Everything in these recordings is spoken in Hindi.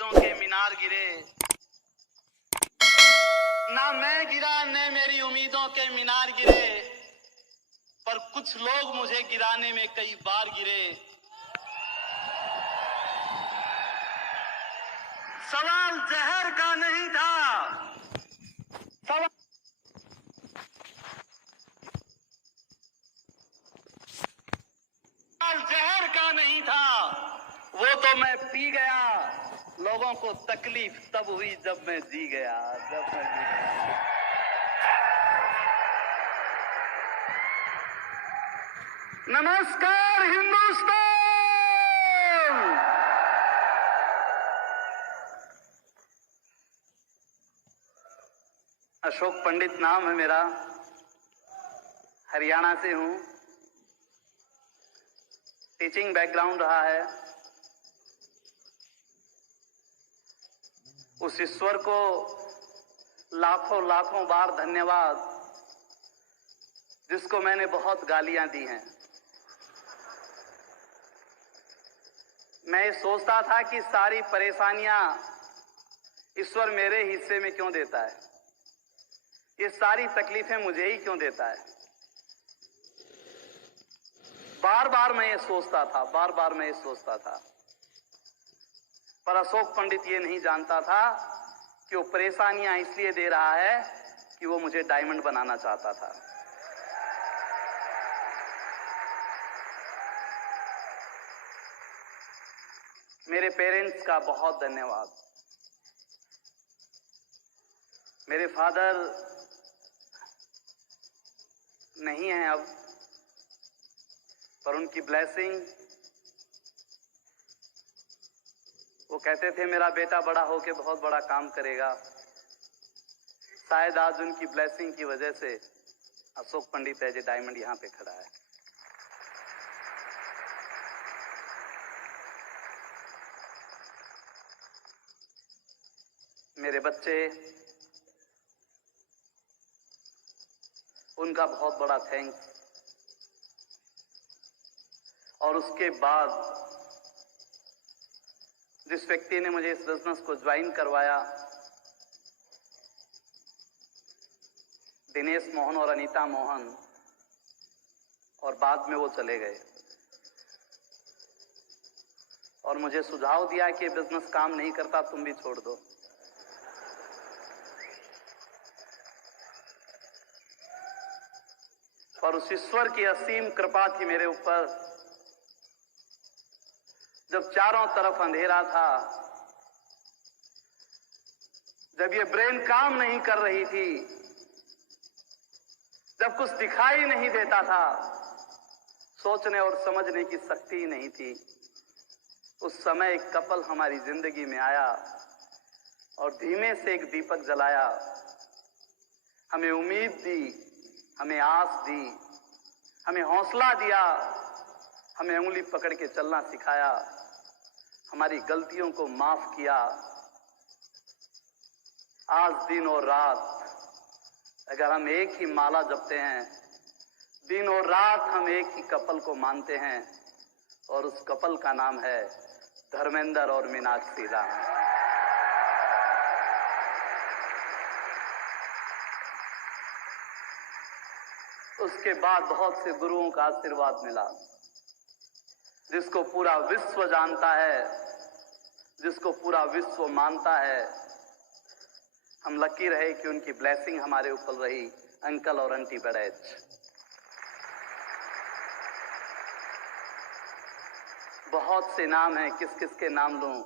के मीनार गिरे, ना मैं गिरा न मेरी उम्मीदों के मीनार गिरे, पर कुछ लोग मुझे गिराने में कई बार गिरे। सवाल जहर का नहीं था, सवाल जहर का नहीं था, वो तो मैं पी गया। लोगों को तकलीफ तब हुई जब मैं जी गया, नमस्कार हिंदुस्तान। अशोक पंडित नाम है मेरा, हरियाणा से हूं। टीचिंग बैकग्राउंड रहा है। उस ईश्वर को लाखों लाखों बार धन्यवाद जिसको मैंने बहुत गालियां दी हैं। मैं ये सोचता था कि सारी परेशानियां ईश्वर मेरे हिस्से में क्यों देता है, ये सारी तकलीफें मुझे ही क्यों देता है। बार बार मैं ये सोचता था, पर अशोक पंडित ये नहीं जानता था कि वो परेशानियां इसलिए दे रहा है कि वो मुझे डायमंड बनाना चाहता था। मेरे पेरेंट्स का बहुत धन्यवाद। मेरे फादर नहीं है अब, पर उनकी ब्लेसिंग, वो कहते थे मेरा बेटा बड़ा होके बहुत बड़ा काम करेगा। शायद आज उनकी ब्लेसिंग की वजह से Ashok Pandit as a diamond यहां पे खड़ा है। मेरे बच्चे, उनका बहुत बड़ा थैंक्स। और उसके बाद जिस व्यक्ति ने मुझे इस बिजनेस को ज्वाइन करवाया, दिनेश मोहन और अनीता मोहन, और बाद में वो चले गए और मुझे सुझाव दिया कि बिजनेस काम नहीं करता, तुम भी छोड़ दो। और उस ईश्वर की असीम कृपा थी मेरे ऊपर। जब चारों तरफ अंधेरा था, जब ये ब्रेन काम नहीं कर रही थी, जब कुछ दिखाई नहीं देता था, सोचने और समझने की शक्ति ही नहीं थी, उस समय एक कपल हमारी जिंदगी में आया और धीमे से एक दीपक जलाया। हमें उम्मीद दी, हमें आस दी, हमें हौसला दिया, हमें उंगली पकड़ के चलना सिखाया, हमारी गलतियों को माफ किया। आज दिन और रात अगर हम एक ही माला जपते हैं, दिन और रात हम एक ही कपल को मानते हैं, और उस कपल का नाम है धर्मेंद्र और मीनाक्षी राम। उसके बाद बहुत से गुरुओं का आशीर्वाद मिला, जिसको पूरा विश्व जानता है, जिसको पूरा विश्व मानता है। हम लकी रहे कि उनकी ब्लेसिंग हमारे ऊपर रही, अंकल और आंटी बड़ैच। बहुत से नाम हैं, किस किस के नाम लूं?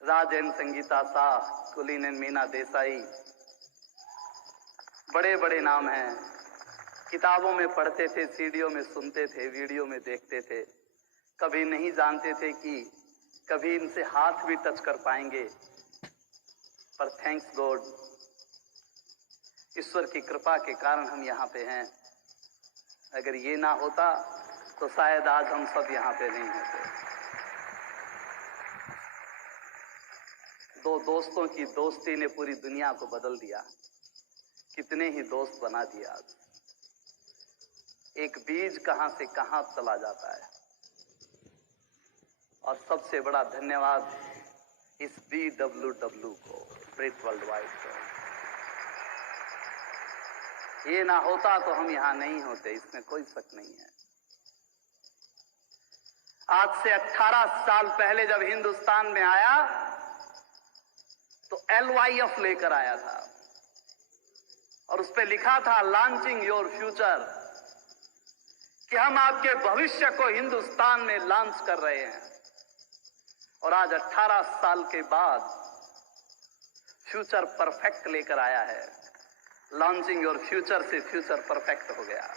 राजेन संगीता शाह, कुलीन मीना देसाई, बड़े बड़े नाम हैं। किताबों में पढ़ते थे, सीडीओ में सुनते थे, वीडियो में देखते थे, कभी नहीं जानते थे कि कभी इनसे हाथ भी टच कर पाएंगे। पर थैंक्स गॉड, ईश्वर की कृपा के कारण हम यहाँ पे हैं। अगर ये ना होता तो शायद आज हम सब यहाँ पे नहीं होते। दो दोस्तों की दोस्ती ने पूरी दुनिया को बदल दिया। कितने ही दोस्त बना दिया। आज एक बीज कहां से कहां चला जाता है। और सबसे बड़ा धन्यवाद इस BWW को, फ्रेट वर्ल्ड वाइड को। ये ना होता तो हम यहां नहीं होते, इसमें कोई शक नहीं है। आज से 18 साल पहले जब हिंदुस्तान में आया तो LYF लेकर आया था और उस पे लिखा था लॉन्चिंग योर फ्यूचर, कि हम आपके भविष्य को हिंदुस्तान में लॉन्च कर रहे हैं। और आज 18 साल के बाद फ्यूचर परफेक्ट लेकर आया है। लॉन्चिंग योर फ्यूचर से फ्यूचर परफेक्ट हो गया।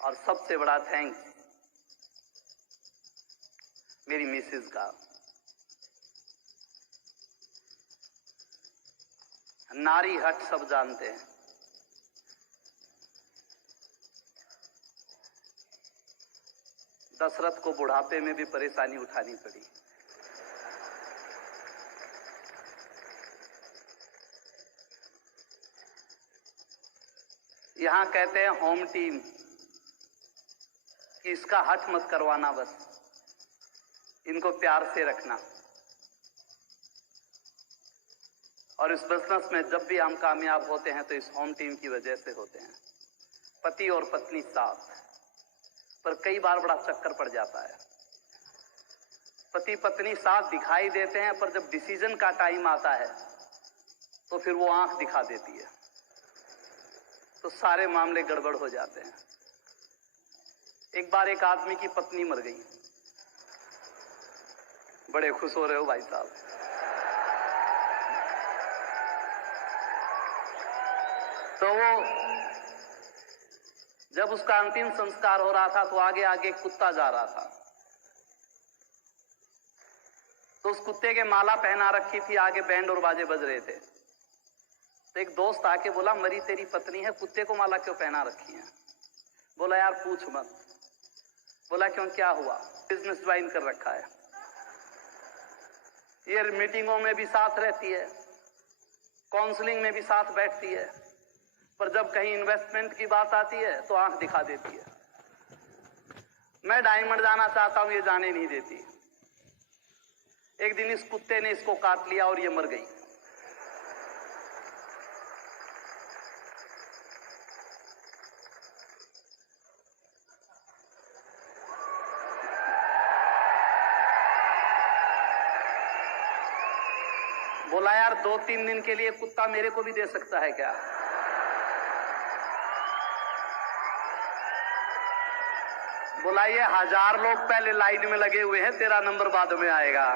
और सबसे बड़ा थैंक्स मेरी मिसेज का। नारी हट सब जानते हैं, दशरथ को बुढ़ापे में भी परेशानी उठानी पड़ी। यहां कहते हैं होम टीम कि इसका हट मत करवाना, बस इनको प्यार से रखना। और इस बिजनेस में जब भी हम कामयाब होते हैं तो इस होम टीम की वजह से होते हैं। पति और पत्नी साथ, पर कई बार बड़ा चक्कर पड़ जाता है। पति पत्नी साथ दिखाई देते हैं, पर जब डिसीजन का टाइम आता है तो फिर वो आंख दिखा देती है, तो सारे मामले गड़बड़ हो जाते हैं। एक बार एक आदमी की पत्नी मर गई। बड़े खुश हो रहे हो भाई साहब। तो वो जब उसका अंतिम संस्कार हो रहा था तो आगे आगे कुत्ता जा रहा था, तो उस कुत्ते के माला पहना रखी थी, आगे बैंड और बाजे बज रहे थे। तो एक दोस्त आके बोला, मरी तेरी पत्नी है, कुत्ते को माला क्यों पहना रखी है? बोला यार पूछ मत। बोला क्यों, क्या हुआ? बिजनेस ज्वाइन कर रखा है, ये मीटिंगों में भी साथ रहती है, काउंसलिंग में भी साथ बैठती है, पर जब कहीं इन्वेस्टमेंट की बात आती है तो आंख दिखा देती है। मैं डायमंड जाना चाहता हूं, ये जाने नहीं देती। एक दिन इस कुत्ते ने इसको काट लिया और ये मर गई। बोला यार 2-3 दिन के लिए कुत्ता मेरे को भी दे सकता है क्या? बोला ये 1000 लोग पहले लाइन में लगे हुए हैं, तेरा नंबर बाद में आएगा।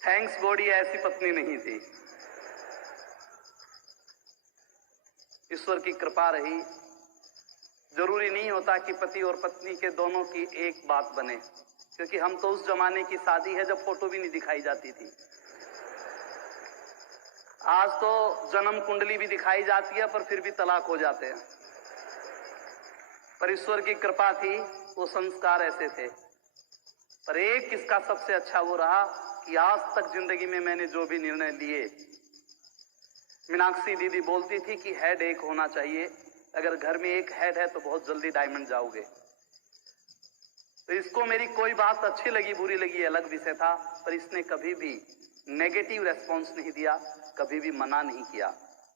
थैंक्स गॉड ये ऐसी पत्नी नहीं थी, ईश्वर की कृपा रही। जरूरी नहीं होता कि पति और पत्नी के दोनों की एक बात बने, क्योंकि हम तो उस जमाने की शादी है जब फोटो भी नहीं दिखाई जाती थी। आज तो जन्म कुंडली भी दिखाई जाती है, पर फिर भी तलाक हो जाते हैं। पर ईश्वर की कृपा थी, वो संस्कार ऐसे थे। पर एक किसका सबसे अच्छा वो रहा कि आज तक जिंदगी में मैंने जो भी निर्णय लिए, मीनाक्षी दीदी बोलती थी कि हेड एक होना चाहिए, अगर घर में एक हेड है तो बहुत जल्दी डायमंड जाओगे। तो इसको मेरी कोई बात अच्छी लगी बुरी लगी अलग विषय था, पर इसने कभी भी नेगेटिव रेस्पॉन्स नहीं दिया, कभी भी मना नहीं किया,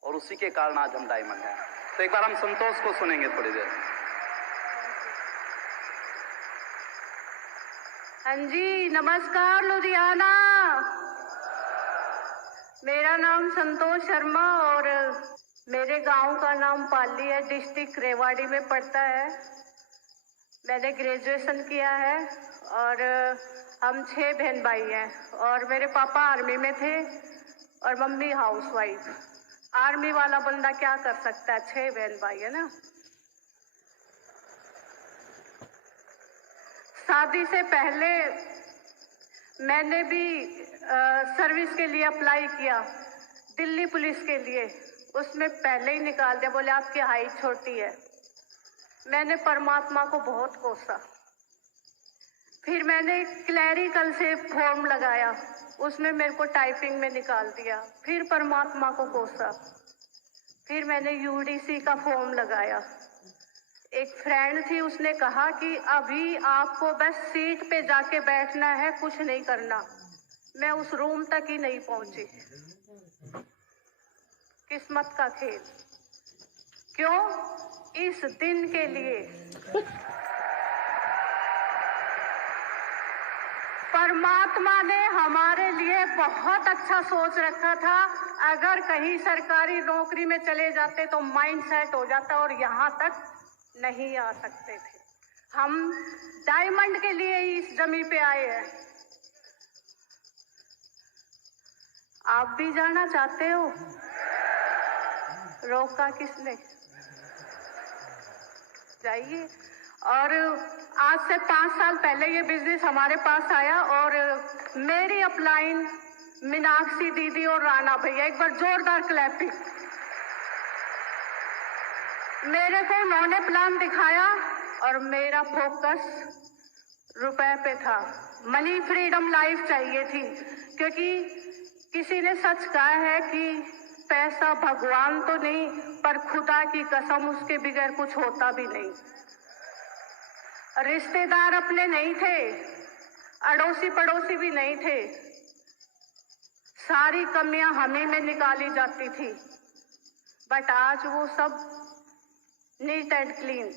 और उसी के कारण आज हम डायमंड हैं। तो एक बार हम संतोष को सुनेंगे थोड़ी देर। हाँ जी, नमस्कार लुधियाना। मेरा नाम संतोष शर्मा और मेरे गांव का नाम पाली है, डिस्ट्रिक्ट रेवाड़ी में पड़ता है। मैंने ग्रेजुएशन किया है और हम 6 बहन भाई हैं और मेरे पापा आर्मी में थे और मम्मी हाउसवाइफ। आर्मी वाला बंदा क्या कर सकता है, 6 बहन भाई है ना। शादी से पहले मैंने भी सर्विस के लिए अप्लाई किया, दिल्ली पुलिस के लिए। उसमें पहले ही निकाल दिया, बोले आपकी हाइट छोटी है। मैंने परमात्मा को बहुत कोसा। फिर मैंने क्लैरिकल से फॉर्म लगाया, उसमें मेरे को टाइपिंग में निकाल दिया। फिर परमात्मा को कोसा। फिर मैंने UDC का फॉर्म लगाया, एक फ्रेंड थी, उसने कहा कि अभी आपको बस सीट पे जाके बैठना है, कुछ नहीं करना। मैं उस रूम तक ही नहीं पहुंची। किस्मत का खेल। क्यों? इस दिन के लिए। परमात्मा ने हमारे लिए बहुत अच्छा सोच रखा था। अगर कहीं सरकारी नौकरी में चले जाते तो माइंड सेट हो जाता और यहाँ तक नहीं आ सकते थे। हम डायमंड के लिए ही इस जमीन पे आए हैं। आप भी जाना चाहते हो? रोका किसने? जाइए। और आज से 5 साल पहले ये बिजनेस हमारे पास आया और मेरी अपलाइन मीनाक्षी दीदी और राणा भैया, एक बार जोरदार क्लैपिंग। मेरे को उन्होंने प्लान दिखाया और मेरा फोकस रुपए पे था। मनी फ्रीडम लाइफ चाहिए थी, क्योंकि किसी ने सच कहा है कि पैसा भगवान तो नहीं, पर खुदा की कसम उसके बगैर कुछ होता भी नहीं। रिश्तेदार अपने नहीं थे, अड़ोसी पड़ोसी भी नहीं थे। सारी कमियां हमें में निकाली जाती थी। बट आज वो सब नीट एंड क्लीन।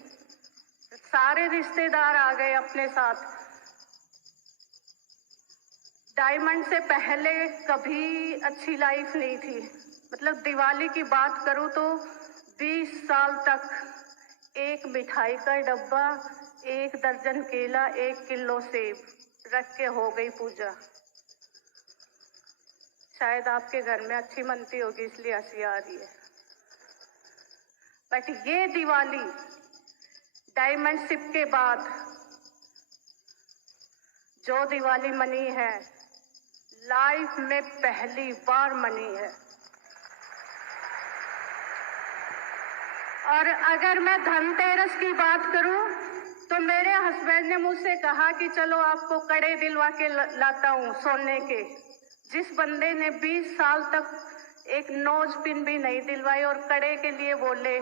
सारे रिश्तेदार आ गए अपने साथ। डायमंड से पहले कभी अच्छी लाइफ नहीं थी। मतलब दिवाली की बात करूं तो 20 साल तक एक मिठाई का डब्बा, 1 दर्जन केला, 1 किलो सेब रख के हो गई पूजा। शायद आपके घर में अच्छी मनती होगी इसलिए हंसी आ रही है। बट ये दिवाली डायमंडशिप के बाद जो दिवाली मनी है, लाइफ में पहली बार मनी है। और अगर मैं धनतेरस की बात करूं तो मेरे हस्बैंड ने मुझसे कहा कि चलो आपको कड़े दिलवा के लाता हूं सोने के। जिस बंदे ने 20 साल तक एक नोज पिन भी नहीं दिलवाई और कड़े के लिए बोले।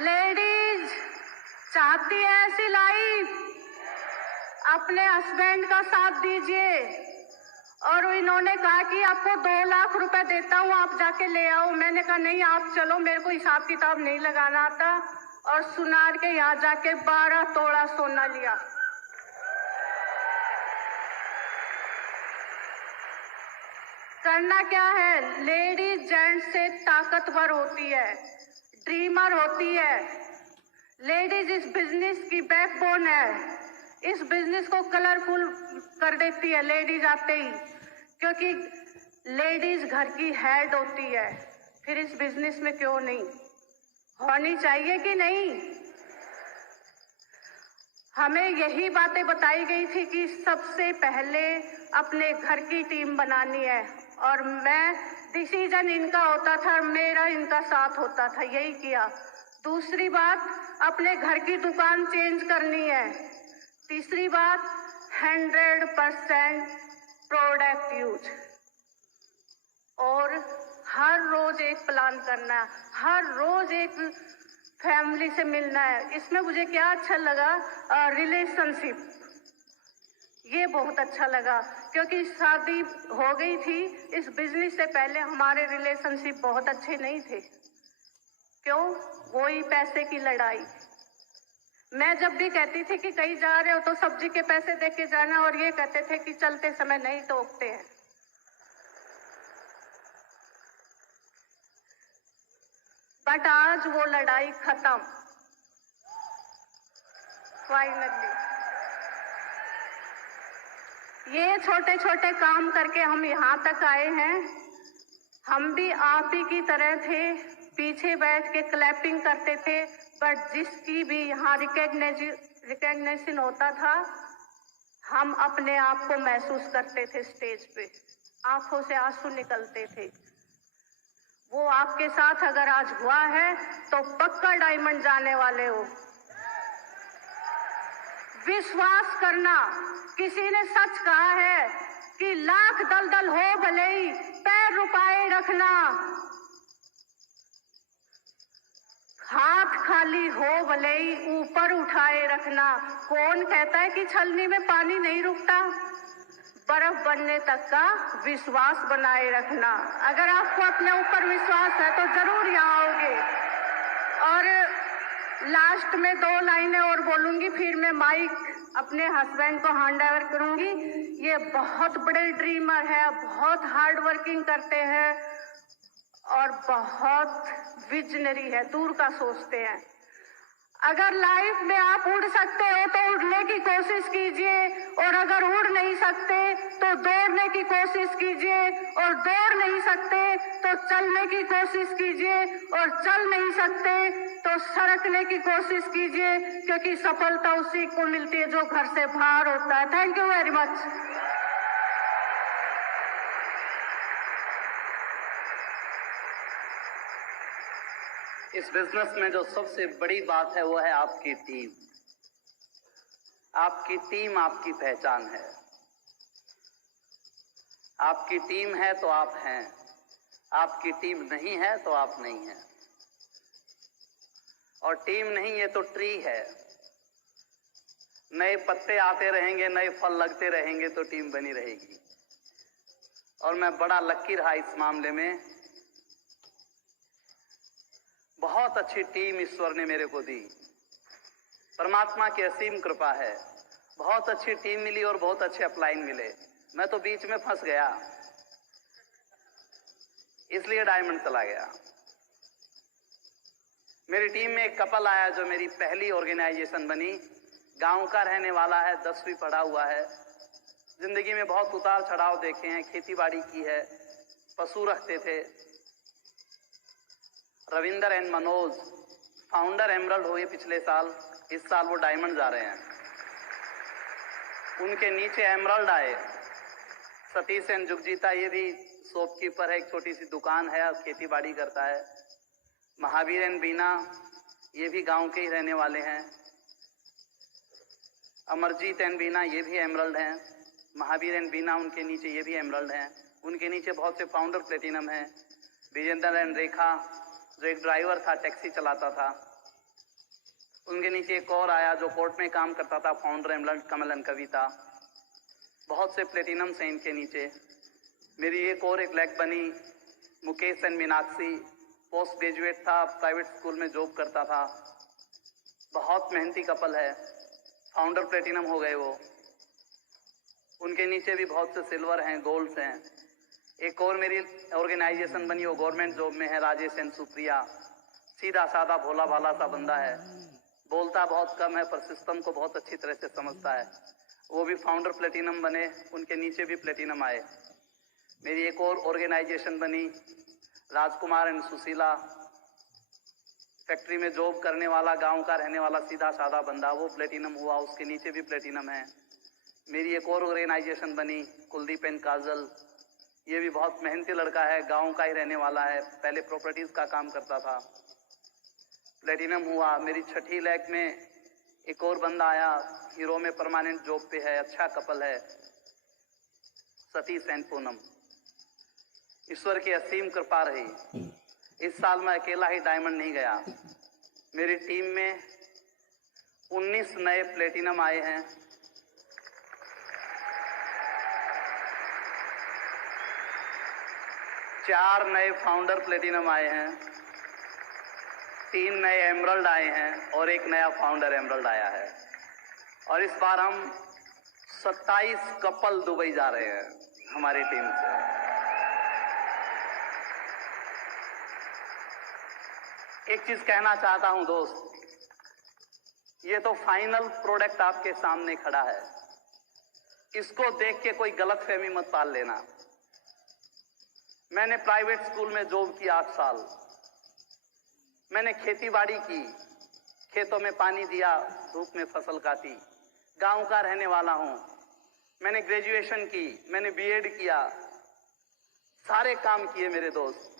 लेडीज चाहती है ऐसी लाइफ, अपने हस्बैंड का साथ दीजिए। और इन्होंने कहा कि आपको 2 लाख रुपए देता हूँ, आप जाके ले आओ। मैंने कहा नहीं, आप चलो, मेरे को हिसाब किताब नहीं लगाना आता। और सुनार के यहाँ जाके 12 तोला सोना लिया। करना क्या है? लेडीज जेंट्स से ताकतवर होती है, ड्रीमर होती है। लेडीज इस बिजनेस की बैकबोन है। इस बिजनेस को कलरफुल कर देती है लेडीज आते ही, क्योंकि लेडीज घर की हेड होती है। फिर इस बिजनेस में क्यों नहीं होनी चाहिए कि नहीं? हमें यही बातें बताई गई थी कि सबसे पहले अपने घर की टीम बनानी है। और मैं डिसीजन इनका होता था, मेरा इनका साथ होता था, यही किया। दूसरी बात, अपने घर की दुकान चेंज करनी है। तीसरी बात, 100% प्रोडक्ट यूज। और हर रोज एक प्लान करना है, हर रोज एक फैमिली से मिलना है। इसमें मुझे क्या अच्छा लगा, रिलेशनशिप, ये बहुत अच्छा लगा। क्योंकि शादी हो गई थी, इस बिजनेस से पहले हमारे रिलेशनशिप बहुत अच्छे नहीं थे। क्यों? वही पैसे की लड़ाई। मैं जब भी कहती थी कि कहीं जा रहे हो तो सब्जी के पैसे दे के जाना, और ये कहते थे कि चलते समय नहीं टोकते हैं। बट आज वो लड़ाई खत्म, फाइनली। ये छोटे छोटे काम करके हम यहाँ तक आए हैं। हम भी आप ही की तरह थे, पीछे बैठ के क्लैपिंग करते थे। बट जिसकी भी यहाँ रिकॉग्निशन होता था, हम अपने आप को महसूस करते थे स्टेज पे, आंखों से आंसू निकलते थे। वो आपके साथ अगर आज हुआ है तो पक्का डायमंड जाने वाले हो। विश्वास करना, किसी ने सच कहा है कि लाख दलदल हो भले ही पैर रुपाए रखना, हाथ खाली हो भले ही ऊपर उठाए रखना। कौन कहता है कि छलनी में पानी नहीं रुकता? बर्फ बनने तक का विश्वास बनाए रखना। अगर आपको अपने ऊपर विश्वास है तो जरूर यहाँ आओगे। और लास्ट में 2 लाइनें और बोलूंगी, फिर मैं माइक अपने हस्बैंड को हैंड ओवर करूंगी। ये बहुत बड़े ड्रीमर है, बहुत हार्ड वर्किंग करते हैं और बहुत विजनरी है, दूर का सोचते हैं। अगर लाइफ में आप उड़ सकते हो तो उड़ने की कोशिश कीजिए, और अगर उड़ नहीं सकते तो दौड़ने की कोशिश कीजिए, और दौड़ नहीं सकते तो चलने की कोशिश कीजिए, और चल नहीं सकते तो सरकने की कोशिश कीजिए, क्योंकि सफलता उसी को मिलती है जो घर से बाहर होता है। Thank you very much. इस बिजनेस में जो सबसे बड़ी बात है वो है आपकी टीम। आपकी टीम आपकी पहचान है। आपकी टीम है तो आप हैं, आपकी टीम नहीं है तो आप नहीं हैं। और टीम नहीं, ये तो ट्री है। नए पत्ते आते रहेंगे, नए फल लगते रहेंगे तो टीम बनी रहेगी। और मैं बड़ा लकी रहा इस मामले में। बहुत अच्छी टीम ईश्वर ने मेरे को दी, परमात्मा की असीम कृपा है। बहुत अच्छी टीम मिली और बहुत अच्छे अपलाइन मिले। मैं तो बीच में फंस गया, इसलिए डायमंड चला गया। मेरी टीम में एक कपल आया जो मेरी पहली ऑर्गेनाइजेशन बनी। गांव का रहने वाला है, 10वीं पढ़ा हुआ है। जिंदगी में बहुत उतार चढ़ाव देखे हैं, खेती बाड़ी की है, पशु रखते थे। Ravinder and Manoj founder emerald हुए पिछले साल। इस साल वो डायमंड जा रहे हैं। उनके नीचे एमरल्ड आए सतीश एंड जुगजीता, ये भी शॉपकीपर है, एक छोटी सी दुकान है और खेती बाड़ी करता है। महावीर एंड बीना, ये भी गांव के ही रहने वाले हैं। अमरजीत एंड बीना, ये भी एमरल्ड हैं। महावीर एंड बीना, उनके नीचे ये भी एमरल्ड हैं। उनके नीचे बहुत से फाउंडर प्लेटिनम हैं। विजेंद्र एंड रेखा, जो एक ड्राइवर था, टैक्सी चलाता था। उनके नीचे एक और आया जो कोर्ट में काम करता था, फाउंडर एमरल्ड, कमल एंड कविता। बहुत से प्लेटिनम्स हैं इनके नीचे। मेरी एक और एक लैग बनी, Mukesh and Meenakshi, post graduate था, प्राइवेट स्कूल में जॉब करता था। बहुत मेहनती कपल है, फाउंडर प्लेटिनम हो गए वो। उनके नीचे भी बहुत से सिल्वर हैं, गोल्ड्स हैं। एक और मेरी ऑर्गेनाइजेशन बनी, वो गवर्नमेंट जॉब में है, राजेश एंड सुप्रिया। सीधा साधा भोला भाला सा बंदा है, बोलता बहुत कम है पर सिस्टम को बहुत अच्छी तरह से समझता है। वो भी फाउंडर प्लेटिनम बने, उनके नीचे भी प्लेटिनम आए। मेरी एक और ऑर्गेनाइजेशन बनी, राजकुमार एंड सुशीला, फैक्ट्री में जॉब करने वाला, गांव का रहने वाला, सीधा साधा बंदा, वो प्लेटिनम हुआ। उसके नीचे भी प्लेटिनम है। मेरी एक और ऑर्गेनाइजेशन बनी, कुलदीप एंड काजल, ये भी बहुत मेहनती लड़का है, गांव का ही रहने वाला है, पहले प्रॉपर्टीज का काम करता था, प्लेटिनम हुआ। मेरी छठी लैग में एक और बंदा आया, हीरो में परमानेंट जॉब पे है, अच्छा कपल है, सतीश एंड पूनम। ईश्वर की असीम कृपा रही। इस साल मैं अकेला ही डायमंड नहीं गया, मेरी टीम में 19 नए प्लेटिनम आए हैं। 4 नए फाउंडर प्लेटिनम आए हैं, 3 नए एमरल्ड आए हैं और 1 नया फाउंडर एमरल्ड आया है। और इस बार हम 27 कपल दुबई जा रहे हैं हमारी टीम से। एक चीज कहना चाहता हूं दोस्त, ये तो फाइनल प्रोडक्ट आपके सामने खड़ा है, इसको देख के कोई गलतफहमी मत पाल लेना। मैंने प्राइवेट स्कूल में जॉब की 8 साल, मैंने खेती बाड़ी की, खेतों में पानी दिया, धूप में फसल काटी, गांव का रहने वाला हूं। मैंने ग्रेजुएशन की, मैंने बीएड किया, सारे काम किए मेरे दोस्त।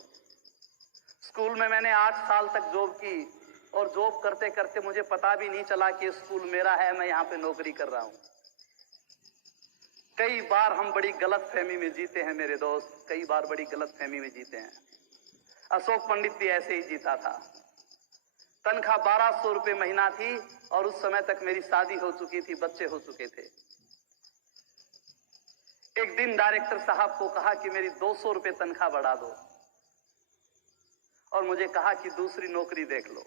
स्कूल में मैंने 8 साल तक जॉब की और जॉब करते करते मुझे पता भी नहीं चला कि स्कूल मेरा है, मैं यहाँ पे नौकरी कर रहा हूँ। कई बार हम बड़ी गलतफहमी में जीते हैं मेरे दोस्त, कई बार बड़ी गलतफहमी में जीते हैं। अशोक पंडित भी ऐसे ही जीता था। तनख्वाह 1200 रुपए महीना थी और उस समय तक मेरी शादी हो चुकी थी, बच्चे हो चुके थे। एक दिन डायरेक्टर साहब को कहा कि मेरी 200 रुपए तनख्वाह बढ़ा दो और मुझे कहा कि दूसरी नौकरी देख लो।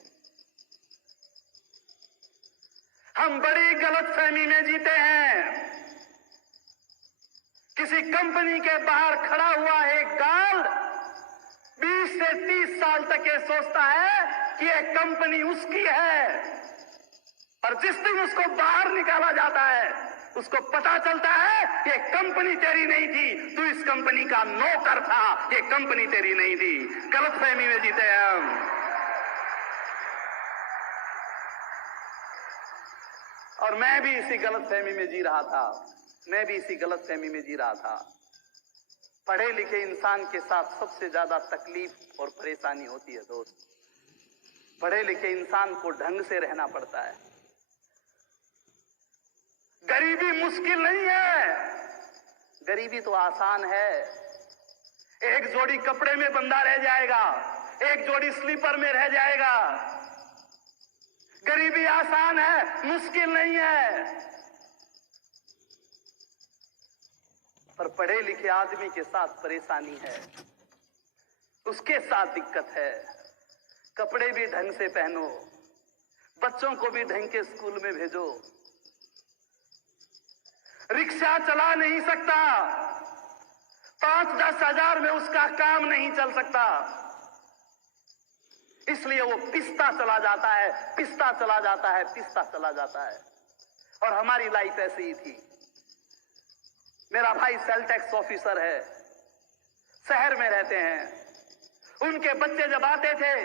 हम बड़ी गलतफहमी में जीते हैं। किसी कंपनी के बाहर खड़ा हुआ एक गार्ड 20 से 30 साल तक ये सोचता है कि ये कंपनी उसकी है, पर जिस दिन उसको बाहर निकाला जाता है उसको पता चलता है ये कंपनी तेरी नहीं थी, तू इस कंपनी का नौकर था, ये कंपनी तेरी नहीं थी। गलतफहमी में जीते हैं हम। और मैं भी इसी गलतफहमी में जी रहा था, मैं भी इसी गलतफहमी में जी रहा था। पढ़े लिखे इंसान के साथ सबसे ज्यादा तकलीफ और परेशानी होती है दोस्त। पढ़े लिखे इंसान को ढंग से रहना पड़ता है। गरीबी मुश्किल नहीं है, गरीबी तो आसान है। एक जोड़ी कपड़े में बंधा रह जाएगा, एक जोड़ी स्लीपर में रह जाएगा। गरीबी आसान है, मुश्किल नहीं है। पर पढ़े लिखे आदमी के साथ परेशानी है, उसके साथ दिक्कत है। कपड़े भी ढंग से पहनो, बच्चों को भी ढंग के स्कूल में भेजो। रिक्शा चला नहीं सकता, 5-10 हजार में उसका काम नहीं चल सकता, इसलिए वो पिसता चला जाता है, पिसता चला जाता है, पिसता चला जाता है। और हमारी लाइफ ऐसी ही थी। मेरा भाई सेल टैक्स ऑफिसर है, शहर में रहते हैं। उनके बच्चे जब आते थे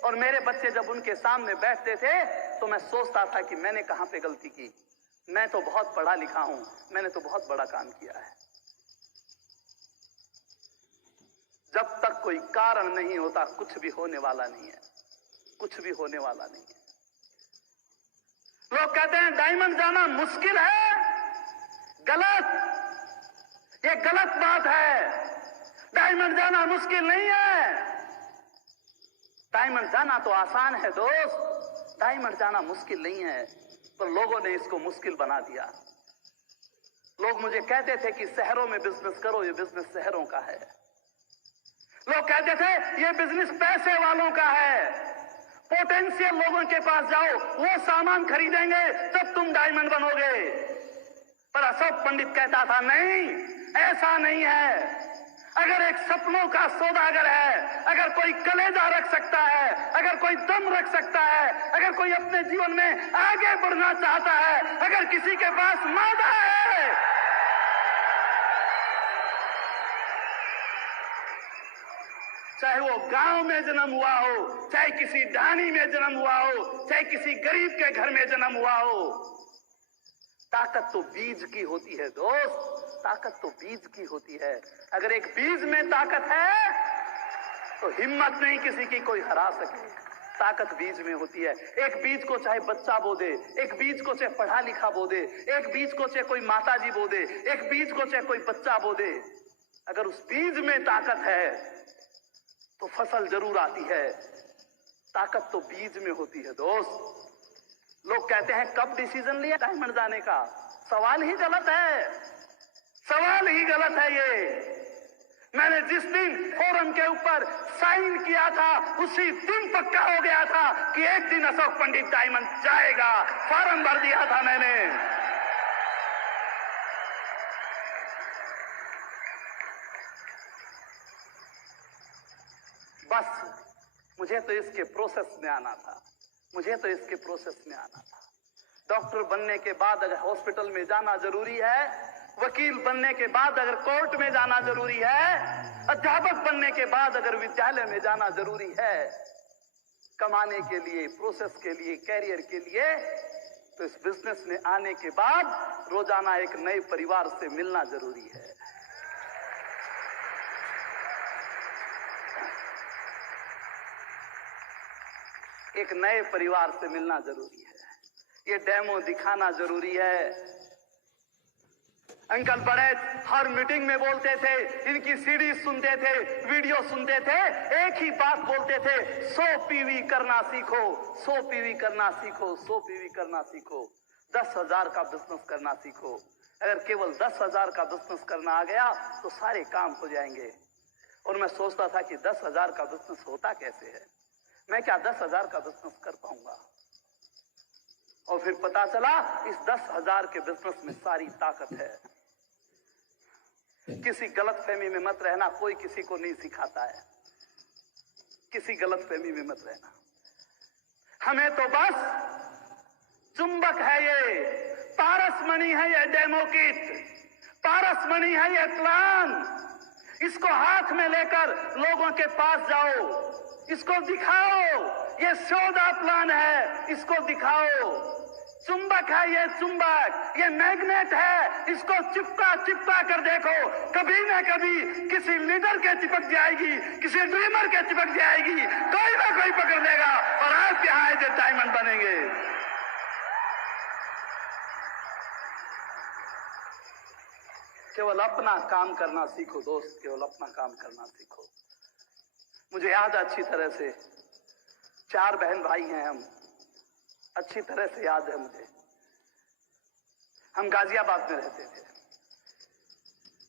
और मेरे बच्चे जब उनके सामने बैठते थे तो मैं सोचता था कि मैंने कहां पे गलती की। मैं तो बहुत पढ़ा लिखा हूं, मैंने तो बहुत बड़ा काम किया है। जब तक कोई कारण नहीं होता कुछ भी होने वाला नहीं है, कुछ भी होने वाला नहीं है। लोग कहते हैं डायमंड जाना मुश्किल है, गलत। ये गलत बात है। डायमंड जाना मुश्किल नहीं है, डायमंड जाना तो आसान है दोस्त। डायमंड जाना मुश्किल नहीं है, पर लोगों ने इसको मुश्किल बना दिया। लोग मुझे कहते थे कि शहरों में बिजनेस करो, ये बिजनेस शहरों का है। लोग कहते थे ये बिजनेस पैसे वालों का है, पोटेंशियल लोगों के पास जाओ, वो सामान खरीदेंगे तब तुम डायमंड बनोगे। पर अशोक पंडित कहता था नहीं, ऐसा नहीं है। अगर एक सपनों का सौदागर है, अगर कोई कलेजा रख सकता है, अगर कोई दम रख सकता है, अगर कोई अपने जीवन में आगे बढ़ना चाहता है, अगर किसी के पास मादा है, चाहे वो गांव में जन्म हुआ हो, चाहे किसी ढाणी में जन्म हुआ हो, चाहे किसी गरीब के घर में जन्म हुआ हो, ताकत तो बीज की होती है दोस्त, ताकत तो बीज की होती है। अगर एक बीज में ताकत है तो हिम्मत नहीं किसी की कोई हरा सके। ताकत बीज में होती है। एक बीज को चाहे बच्चा बो दे, एक बीज को चाहे पढ़ा लिखा बो दे, एक बीज को चाहे कोई माता जी बो दे, एक बीज को चाहे कोई बच्चा बो दे। अगर उस बीज में ताकत है तो फसल जरूर आती है। ताकत तो बीज में होती है दोस्त। लोग कहते हैं कब डिसीजन लिया डायमंड जाने का, सवाल ही गलत है, सवाल ही गलत है ये। मैंने जिस दिन फोरम के ऊपर साइन किया था उसी दिन पक्का हो गया था कि एक दिन अशोक पंडित डायमंड जाएगा। फॉर्म भर दिया था मैंने। बस मुझे तो इसके प्रोसेस में आना था, मुझे तो इसके प्रोसेस में आना था। डॉक्टर बनने के बाद अगर हॉस्पिटल में जाना जरूरी है, वकील बनने के बाद अगर कोर्ट में जाना जरूरी है, अध्यापक बनने के बाद अगर विद्यालय में जाना जरूरी है, कमाने के लिए, प्रोसेस के लिए, कैरियर के लिए, तो इस बिजनेस में आने के बाद रोजाना एक नए परिवार से मिलना जरूरी है। एक नए परिवार से मिलना जरूरी है। ये डेमो दिखाना जरूरी है। अंकल बड़े हर मीटिंग में बोलते थे, इनकी सीडी सुनते थे, वीडियो सुनते थे, एक ही बात बोलते थे, 100 पीवी करना सीखो, 100 पीवी करना सीखो, 100 पीवी करना सीखो, 10,000 का बिजनेस करना सीखो। अगर केवल 10,000 का बिजनेस करना आ गया तो सारे काम हो जाएंगे। और मैं सोचता था कि 10,000 का बिजनेस होता कैसे है, मैं क्या 10,000 का बिजनेस कर पाऊंगा। और फिर पता चला इस 10,000 के बिजनेस में सारी ताकत है। किसी गलतफहमी में मत रहना, कोई किसी को नहीं सिखाता है, किसी गलतफहमी में मत रहना। हमें तो बस चुंबक है ये, पारसमणि है ये डेमोकिट, पारसमणि है ये प्लान। इसको हाथ में लेकर लोगों के पास जाओ, इसको दिखाओ, ये सौदा प्लान है, इसको दिखाओ। चुंबक है ये, चुंबक ये मैग्नेट है, इसको चिपका चिपका कर देखो, कभी ना कभी किसी लीडर के चिपक जाएगी, किसी ड्रीमर के चिपक जाएगी, कोई ना कोई पकड़ लेगा और आपके हाथ जो डायमंड बनेंगे। केवल अपना काम करना सीखो दोस्त, केवल अपना काम करना सीखो। मुझे याद है अच्छी तरह से, 4 बहन भाई हैं हम, अच्छी तरह से याद है मुझे। हम गाजियाबाद में रहते थे।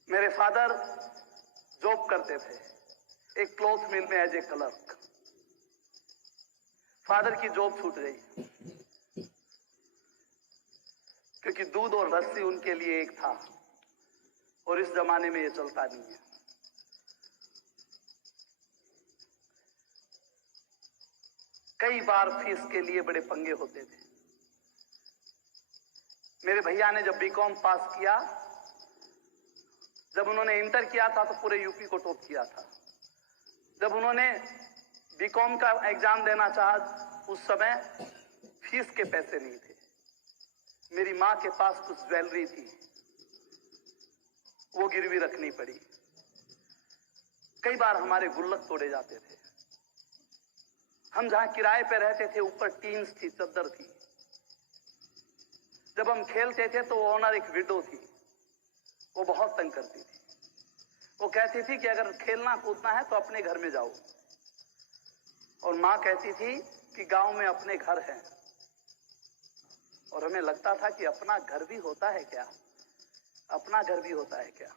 मेरे फादर जॉब करते थे एक क्लॉथ मिल में एज ए क्लर्क। फादर की जॉब छूट गई क्योंकि दूध और लस्सी उनके लिए एक था, और इस जमाने में ये चलता नहीं है। कई बार फीस के लिए बड़े पंगे होते थे। मेरे भैया ने जब बीकॉम पास किया, जब उन्होंने इंटर किया था तो पूरे यूपी को टॉप किया था। जब उन्होंने बीकॉम का एग्जाम देना चाहा, उस समय फीस के पैसे नहीं थे। मेरी मां के पास कुछ ज्वेलरी थी, वो गिरवी रखनी पड़ी। कई बार हमारे गुल्लक तोड़े जाते थे। हम जहां किराए पे रहते थे ऊपर टीन्स थी, चद्दर थी। जब हम खेलते थे तो ओनर एक विडो थी, वो बहुत तंग करती थी। वो कहती थी कि अगर खेलना कूदना है तो अपने घर में जाओ, और मां कहती थी कि गांव में अपने घर हैं। और हमें लगता था कि अपना घर भी होता है क्या, अपना घर भी होता है क्या।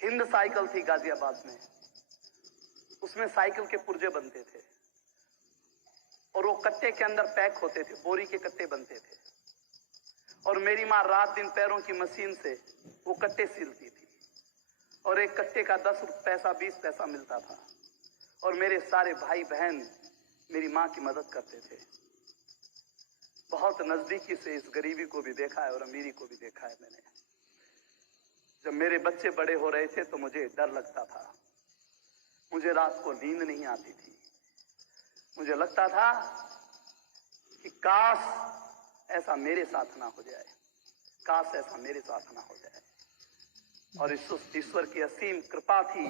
हिंद साइकिल थी गाजियाबाद में, उसमें साइकिल के पुर्जे बनते थे और वो कट्टे के अंदर पैक होते थे, बोरी के कट्टे बनते थे। और मेरी मां रात दिन पैरों की मशीन से वो कट्टे सिलती थी, और एक कट्टे का 10 पैसा 20 पैसा मिलता था। और मेरे सारे भाई बहन मेरी मां की मदद करते थे। बहुत नजदीकी से इस गरीबी को भी देखा है और अमीरी को भी देखा है मैंने। जब मेरे बच्चे बड़े हो रहे थे तो मुझे डर लगता था, मुझे रात को नींद नहीं आती थी। मुझे लगता था कि काश ऐसा मेरे साथ ना हो जाए, काश ऐसा मेरे साथ ना हो जाए। और इस ईश्वर की असीम कृपा थी,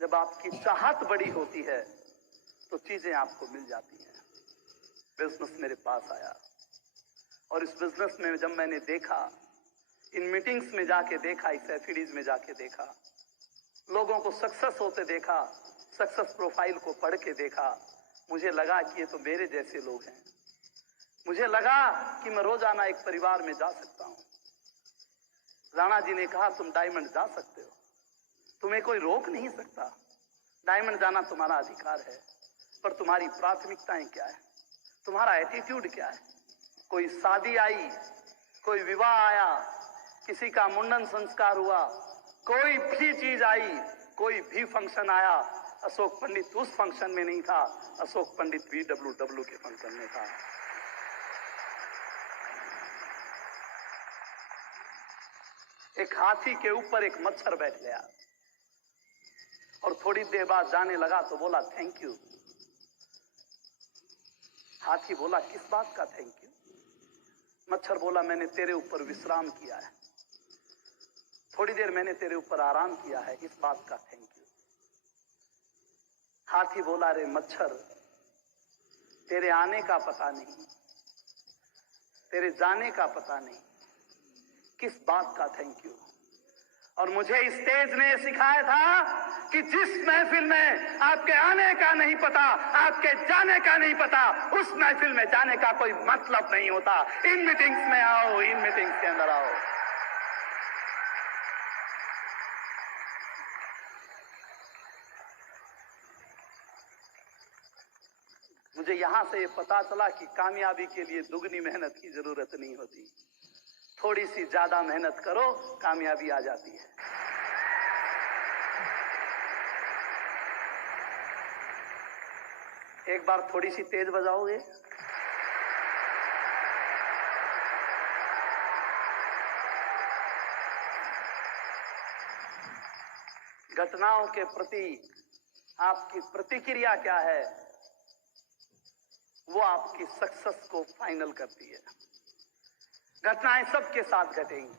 जब आपकी चाहत बड़ी होती है तो चीजें आपको मिल जाती हैं। बिजनेस मेरे पास आया, और इस बिजनेस में जब मैंने देखा, इन मीटिंग्स में जाके देखा, इस एफिडीज में जाके देखा, लोगों को सक्सेस होते देखा, सक्सेस प्रोफाइल को पढ़ के देखा, मुझे लगा कि ये तो मेरे जैसे लोग हैं। मुझे लगा कि मैं रोजाना एक परिवार में जा सकता हूं। राणा जी ने कहा तुम डायमंड जा सकते हो, तुम्हें कोई रोक नहीं सकता। डायमंड जाना तुम्हारा अधिकार है, पर तुम्हारी प्राथमिकताएं क्या है, तुम्हारा एटीट्यूड क्या है। कोई शादी आई, कोई विवाह आया, किसी का मुंडन संस्कार हुआ, कोई भी चीज आई, कोई भी फंक्शन आया, अशोक पंडित उस फंक्शन में नहीं था, अशोक पंडित VWW के फंक्शन में था। एक हाथी के ऊपर एक मच्छर बैठ गया, और थोड़ी देर बाद जाने लगा तो बोला थैंक यू। हाथी बोला किस बात का थैंक यू। मच्छर बोला मैंने तेरे ऊपर विश्राम किया है, थोड़ी देर मैंने तेरे ऊपर आराम किया है, इस बात का थैंक यू। हाथी बोला रे मच्छर, तेरे आने का पता नहीं, तेरे जाने का पता नहीं, किस बात का थैंक यू? और मुझे इस स्टेज ने सिखाया था कि जिस महफिल में आपके आने का नहीं पता, आपके जाने का नहीं पता, उस महफिल में जाने का कोई मतलब नहीं होता। इन मीटिंग्स में आओ, इन मीटिंग्स के अंदर आओ। मुझे यहां से ये पता चला कि कामयाबी के लिए दुगनी मेहनत की जरूरत नहीं होती। थोड़ी सी ज्यादा मेहनत करो, कामयाबी आ जाती है। एक बार थोड़ी सी तेज बजाओगे? घटनाओं के प्रति आपकी प्रतिक्रिया क्या है, वो आपकी सक्सेस को फाइनल करती है। घटनाएं सबके साथ घटेंगी,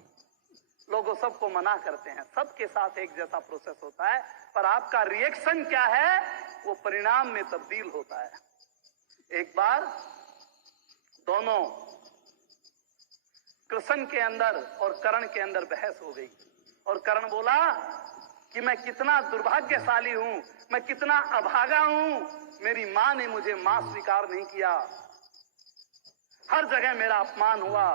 लोगों सबको मना करते हैं, सबके साथ एक जैसा प्रोसेस होता है, पर आपका रिएक्शन क्या है वो परिणाम में तब्दील होता है। एक बार दोनों कृष्ण के अंदर और कर्ण के अंदर बहस हो गई और कर्ण बोला कि मैं कितना दुर्भाग्यशाली हूं, मैं कितना अभागा हूं, मेरी मां ने मुझे मां स्वीकार नहीं किया, हर जगह मेरा अपमान हुआ।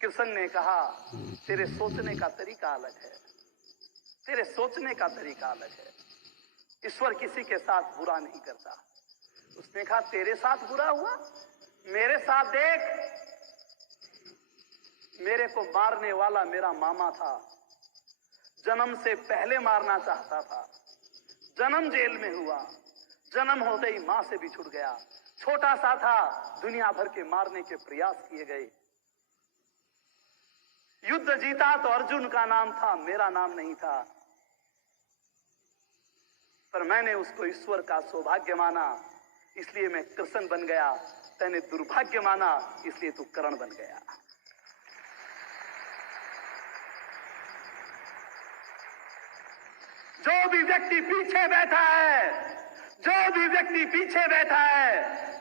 कृष्ण ने कहा तेरे सोचने का तरीका अलग है, तेरे सोचने का तरीका अलग है। ईश्वर किसी के साथ बुरा नहीं करता। उसने कहा तेरे साथ बुरा हुआ, मेरे साथ देख, मेरे को मारने वाला मेरा मामा था, जन्म से पहले मारना चाहता था, जन्म जेल में हुआ, जन्म होते ही मां से बिछुड़ गया, छोटा सा था, दुनिया भर के मारने के प्रयास किए गए, युद्ध जीता तो अर्जुन का नाम था, मेरा नाम नहीं था, पर मैंने उसको ईश्वर का सौभाग्य माना, इसलिए मैं कृष्ण बन गया। तैने दुर्भाग्य माना, इसलिए तू कर्ण बन गया। जो भी व्यक्ति पीछे बैठा है, जो भी व्यक्ति पीछे बैठा है,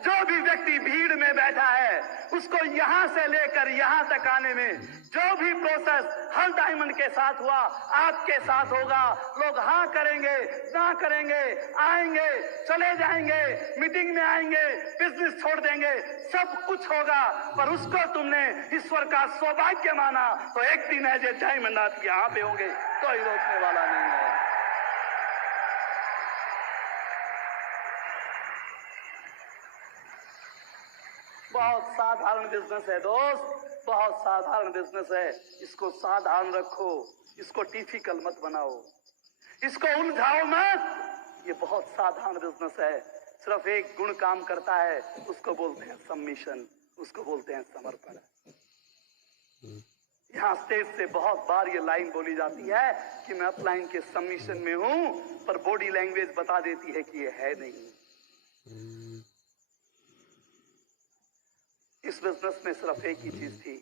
जो भी व्यक्ति भीड़ में बैठा है, उसको यहां से लेकर यहां तक आने में जो भी प्रोसेस हर डायमंड के साथ हुआ, आपके साथ होगा। लोग हाँ करेंगे, ना करेंगे, आएंगे, चले जाएंगे, मीटिंग में आएंगे, बिजनेस छोड़ देंगे, सब कुछ होगा, पर उसको तुमने ईश्वर का सौभाग्य माना तो एक दिन है जो डायमंड आप यहां पे होंगे, कोई रोकने वाला नहीं है। बहुत साधारण बिजनेस है दोस्त, बहुत साधारण बिजनेस है। इसको साधारण रखो, इसको डिफिकल्ट मत बनाओ, इसको उलझाओ मत। ये बहुत साधारण बिजनेस है, सिर्फ एक गुण काम करता है, उसको बोलते हैं सबमिशन, उसको बोलते हैं समर्पण। यहाँ स्टेज से बहुत बार ये लाइन बोली जाती है कि मैं अपलाइन के सबमिशन में हूं, पर बॉडी लैंग्वेज बता देती है कि ये है नहीं। इस बिजनेस में सिर्फ एक ही चीज थी,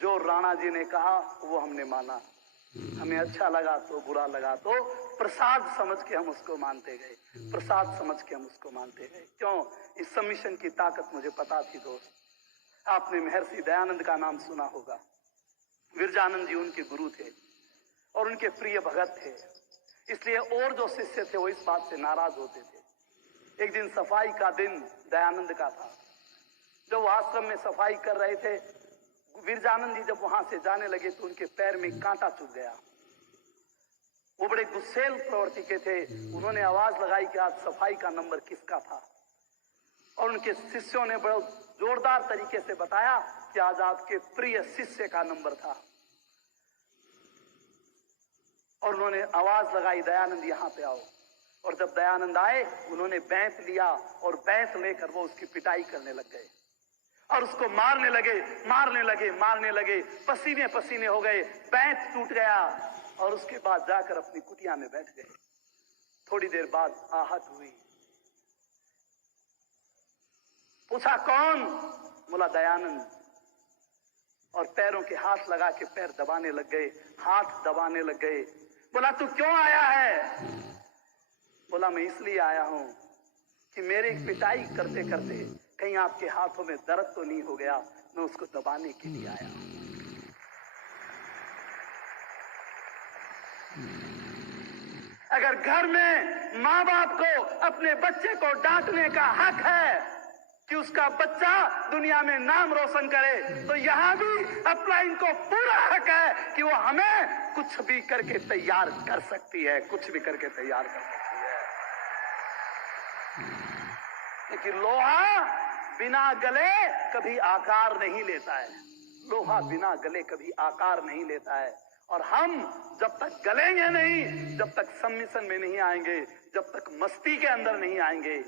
जो राणा जी ने कहा वो हमने माना, हमें अच्छा लगा तो बुरा लगा तो प्रसाद समझ के हम उसको मानते गए, प्रसाद समझ के हम उसको मानते गए। क्यों? इस सबमिशन की ताकत मुझे पता थी दोस्त। आपने महर्षि दयानंद का नाम सुना होगा। विरजानंद जी उनके गुरु थे और उनके प्रिय भगत थे, इसलिए और जो शिष्य थे वो इस बात से नाराज होते थे। एक दिन सफाई का दिन दयानंद का था, जब वो आश्रम में सफाई कर रहे थे, विरजानंद जी जब वहां से जाने लगे तो उनके पैर में कांटा चुभ गया। वो बड़े गुस्सेल प्रवृत्ति के थे। उन्होंने आवाज लगाई कि आज सफाई का नंबर किसका था, और उनके शिष्यों ने बड़े जोरदार तरीके से बताया कि आज आपके प्रिय शिष्य का नंबर था। और उन्होंने आवाज लगाई दयानंद यहाँ पे आओ, और जब दयानंद आए उन्होंने बैंत लिया और बैंत लेकर वो उसकी पिटाई करने लग गए और उसको मारने लगे, मारने लगे, मारने लगे, पसीने पसीने हो गए, बैंत टूट गया और उसके बाद जाकर अपनी कुटिया में बैठ गए। थोड़ी देर बाद आहट हुई, पूछा कौन? बोला दयानंद, और पैरों के हाथ लगा के पैर दबाने लग गए, हाथ दबाने लग गए। बोला तू क्यों आया है? बोला मैं इसलिए आया हूं कि मेरे पिटाई करते करते कहीं आपके हाथों में दर्द तो नहीं हो गया, मैं उसको दबाने के लिए आया हूं। अगर घर में माँ बाप को अपने बच्चे को डांटने का हक है कि उसका बच्चा दुनिया में नाम रोशन करे, तो यहाँ भी अपलाइन को पूरा हक है कि वो हमें कुछ भी करके तैयार कर सकती है, कुछ भी करके तैयार कर सकती है। लेकिन लोहा बिना गले कभी आकार नहीं लेता है, लोहा बिना गले कभी आकार नहीं लेता है। और हम जब तक गलेंगे नहीं, जब तक सम्मिशन में नहीं आएंगे, जब तक मस्ती के अंदर नहीं आएंगे,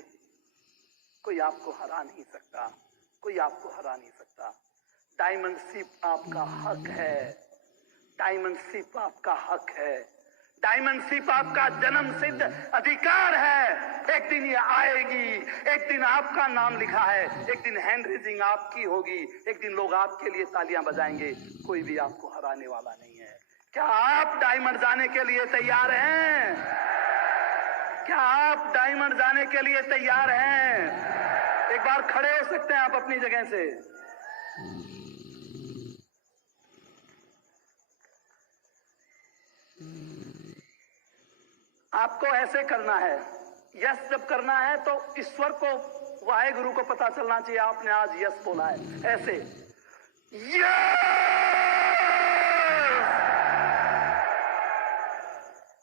कोई आपको हरा नहीं सकता, कोई आपको हरा नहीं सकता। डायमंडशिप आपका हक है, डायमंडशिप आपका हक है, डायमंडशिप आपका जन्म सिद्ध अधिकार है। एक दिन ये आएगी, एक दिन आपका नाम लिखा है, एक दिन हैंड रेजिंग आपकी होगी, एक दिन लोग आपके लिए तालियां बजाएंगे, कोई भी आपको हराने वाला नहीं है। क्या आप डायमंड जाने के लिए तैयार हैं? क्या आप डायमंड जाने के लिए तैयार हैं? एक बार खड़े हो सकते हैं आप अपनी जगह से। आपको ऐसे करना है, यस जब करना है तो ईश्वर को, वाहेगुरु को पता चलना चाहिए आपने आज यस बोला है। ऐसे यस,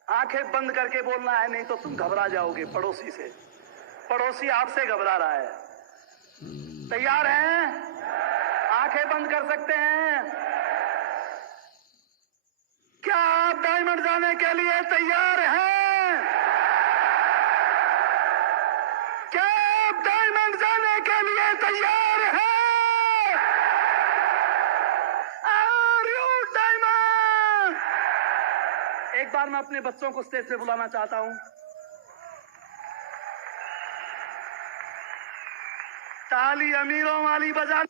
आंखें बंद करके बोलना है, नहीं तो तुम घबरा जाओगे पड़ोसी से, पड़ोसी आपसे घबरा रहा है। तैयार हैं? आंखें बंद कर सकते हैं? क्या आप डायमंड जाने के लिए तैयार हैं? क्या आप डायमंड जाने के लिए तैयार हैं? Are you diamond? एक बार मैं अपने बच्चों को स्टेज पे बुलाना चाहता हूं। ताली अमीरों वाली बजा।